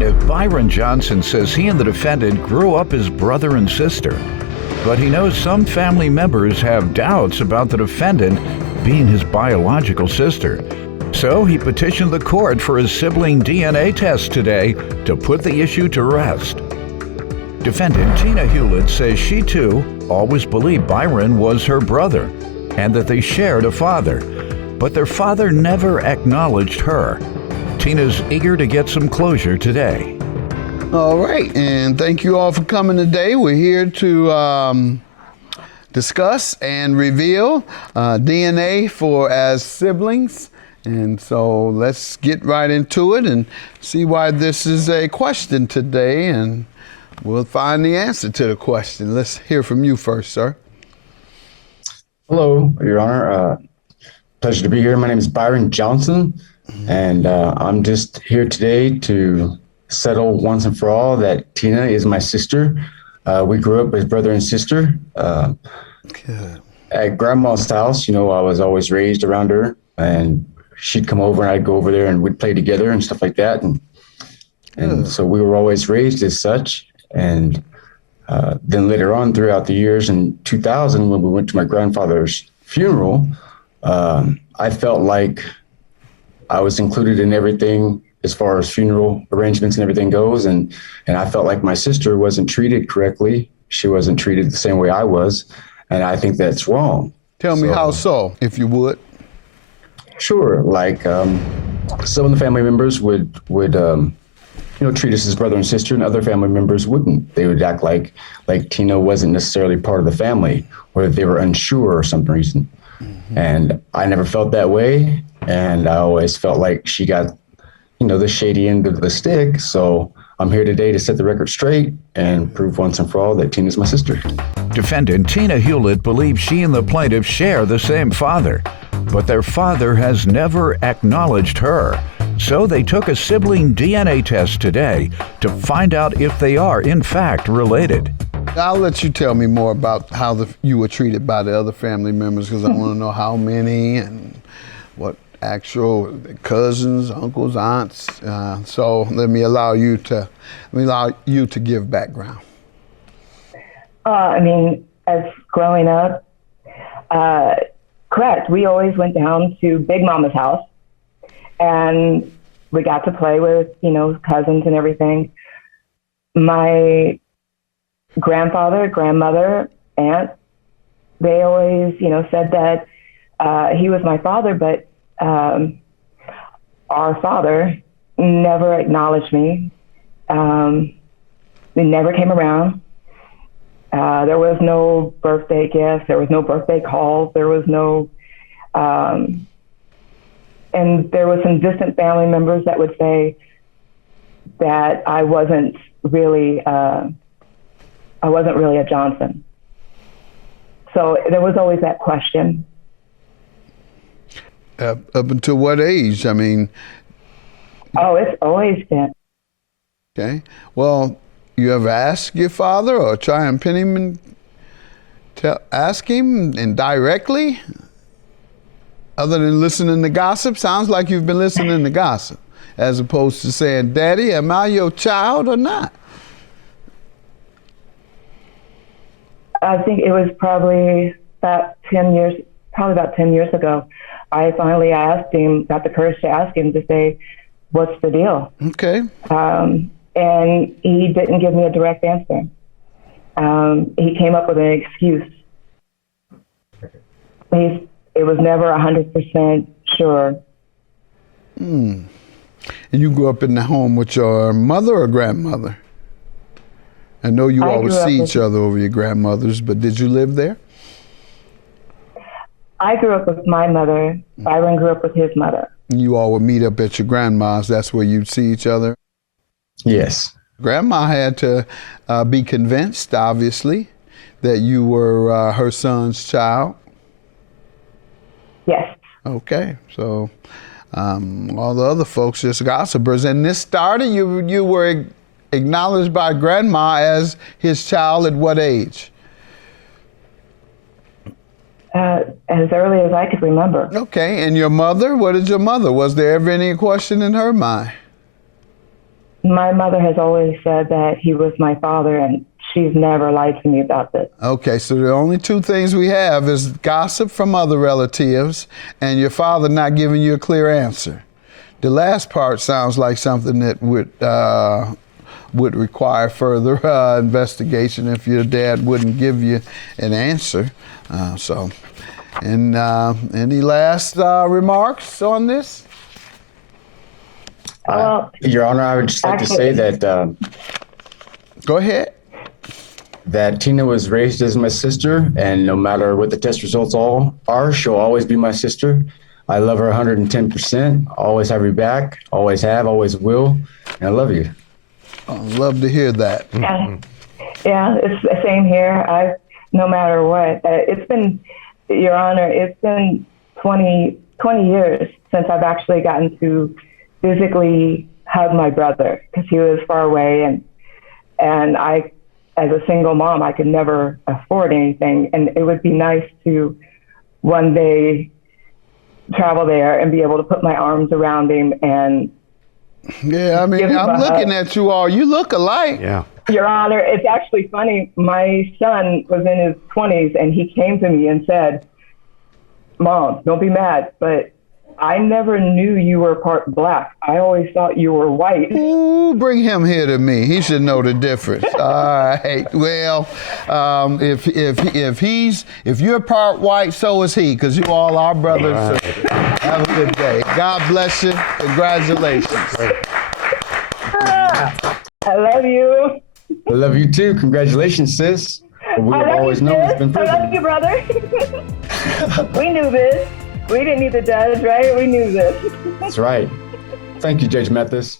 plaintiff, Byron Johnson, says he and the defendant grew up as brother and sister. But he knows some family members have doubts about the defendant being his biological sister. So he petitioned the court for his sibling DNA test today to put the issue to rest. Defendant Tina Hewlett says she too always believed Byron was her brother and that they shared a father, but their father never acknowledged her. Tina's eager to get some closure today. All right, and thank you all for coming today. We're here to discuss and reveal DNA for as siblings. And so let's get right into it and see why this is a question today, and we'll find the answer to the question. Let's hear from you first, sir. Hello, Your Honor. Pleasure to be here. My name is Byron Johnson, and I'm just here today to settle once and for all that Tina is my sister. We grew up as brother and sister. At grandma's house, I was always raised around her, and she'd come over and I'd go over there and we'd play together and stuff like that. And so we were always raised as such. And then later on throughout the years in 2000, when we went to my grandfather's funeral, I felt like I was included in everything as far as funeral arrangements and everything goes. And I felt like my sister wasn't treated correctly. She wasn't treated the same way I was. And I think that's wrong. Tell me how so, if you would. Sure. Like some of the family members would treat us as brother and sister, and other family members wouldn't. They would act like Tina wasn't necessarily part of the family, or that they were unsure or some reason. Mm-hmm. And I never felt that way. And I always felt like she got the shady end of the stick. So I'm here today to set the record straight and prove once and for all that Tina's my sister. Defendant Tina Hewlett believes she and the plaintiff share the same father, but their father has never acknowledged her. So they took a sibling DNA test today to find out if they are in fact related. I'll let you tell me more about how you were treated by the other family members, because I want to know how many and what actual cousins, uncles, aunts. So let me allow you to give background. As growing up, correct. We always went down to Big Mama's house, and we got to play with, cousins and everything. My grandfather, grandmother, aunt, they always, said that he was my father, but our father never acknowledged me. He never came around. There was no birthday gifts. There was no birthday calls. There was no, and there was some distant family members that would say that I wasn't really a Johnson. So there was always that question. Up until what age? Oh, it's always been. Okay. Well, you ever ask your father or try and pin him and ask him indirectly? Other than listening to gossip? Sounds like you've been listening to gossip, as opposed to saying, Daddy, am I your child or not? I think it was probably about 10 years ago. I finally asked him, got the courage to ask him to say, what's the deal? Okay. And he didn't give me a direct answer. He came up with an excuse. It was never 100% sure. And you grew up in the home with your mother or grandmother? I know you always see each other over your grandmothers, but did you live there? I grew up with my mother. Byron grew up with his mother. You all would meet up at your grandma's. That's where you'd see each other? Yes. Grandma had to be convinced, obviously, that you were her son's child. Yes. Okay. So all the other folks just gossipers. And this started, you were acknowledged by grandma as his child at what age? As early as I could remember. Okay, and your mother? What did your mother? Was there ever any question in her mind? My mother has always said that he was my father, and she's never lied to me about this. Okay, so the only two things we have is gossip from other relatives and your father not giving you a clear answer. The last part sounds like something that would require further investigation if your dad wouldn't give you an answer. Any last remarks on this? Your Honor, I would just like to say that Go ahead. that Tina was raised as my sister, and no matter what the test results are, she'll always be my sister. I love her 110%. Always have her back. Always have. Always will. And I love you. I'd love to hear that. Yeah, it's the same here. No matter what, it's been, Your Honor, it's been 20 years since I've actually gotten to physically hug my brother because he was far away, and I, as a single mom, I could never afford anything, and it would be nice to one day travel there and be able to put my arms around him and. Yeah, I mean, I'm looking at you all. You look alike. Yeah. Your Honor, it's actually funny. My son was in his 20s, and he came to me and said, "Mom, don't be mad, but I never knew you were part black. I always thought you were white." Ooh, bring him here to me. He should know the difference. All right. Well, if you're part white, so is he, because you all are brothers. Right. So have a good day. God bless you. Congratulations. I love you. I love you too. Congratulations, sis. We have always known it's been I love you, brother. We knew this. We didn't need the judge, right? We knew this. That's right. Thank you, Judge Mathis.